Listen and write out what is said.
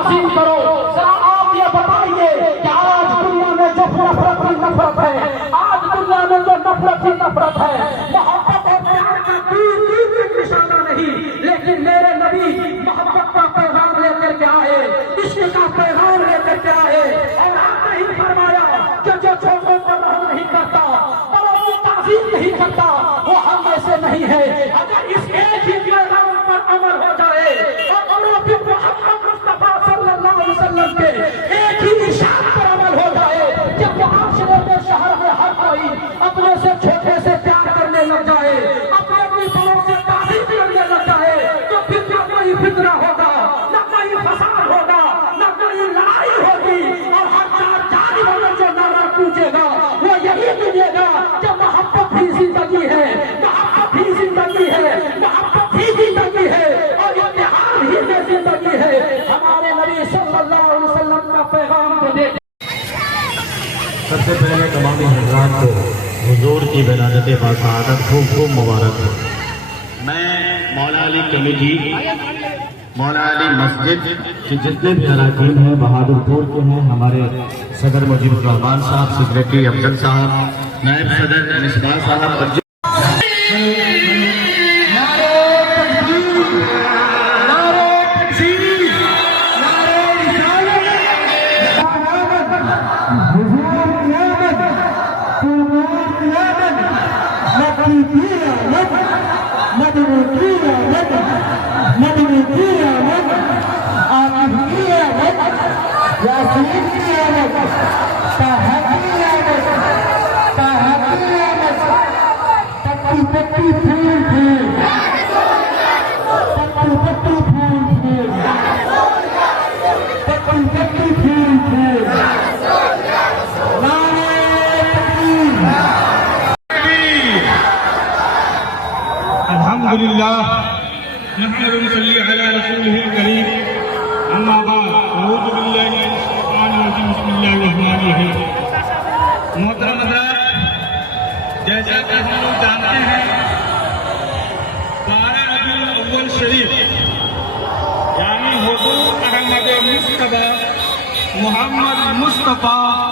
تعظیم کرو. ذرا آپ یہ بتائیے کہ آج دنیا میں جو نفرت ہی نفرت ہے، آج دنیا میں جو نفرت ہی نفرت ہے، محبت اور پیار کا دور نشانہ نہیں، لیکن میرے نبی محبت کا پیغام لے کر کے آئے، عشق کا پیغام لے کر کے آئے. اور آپ نے ہی فرمایا کہ جو چھوٹوں پر رحم نہیں کرتا، بڑوں کی تعظیم نہیں کرتا، وہ ہم میں سے نہیں ہے. اگر اس ایک ہی پیغام پر عمل ہو جائے اور محمد مصطفیٰ صلی اللہ علیہ وسلم کے ایک ہی ارشاد پر عمل ہو جائے کہ معاشرے میں شہر میں ہر کوئی اپنے سے چھوٹے سے پیار کرنے لگ جائے، اپنے بڑوں سے تعظیم کرنے لگ جائے، تو پھر نہ کوئی فتنہ ہوگا، نہ کوئی فساد ہوگا، نہ کوئی لڑائی ہوگی. اور ہر چار والوں جو نعرہ پوچھے گا وہ یہی ملے گا کہ محبت ہی زندگی ہے، محبت ہی زندگی ہے، محبت ہی زندگی ہے، اور اتحاد ہی میں زندگی ہے. ہمارے نبی صلی اللہ علیہ وسلم کا پیغام کو دیکھ. سب سے پہلے تمام حضرات کو حضور کی ولادت باسعادت خوب خوب مبارک ہو. میں مولا علی کمیٹی، مولا علی مسجد کے جتنے بھی اراکین ہیں بہادر پور کے ہیں، ہمارے صدر مجیب الرحمان صاحب، سیکریٹری افضل صاحب، نائب صدر مصباح صاحب، الحمدللہ نحمد ونصلی علی رسولہ الکریم. اما بعد، اعوذ باللہ من الشیطان الرجیم، بسم اللہ الرحمن الرحیم. محترم حضرات، جیسا کہ ہم لوگ جانتے ہیں 12 ربیع الاول شریف یعنی حضور احمد مصطفیٰ محمد مصطفیٰ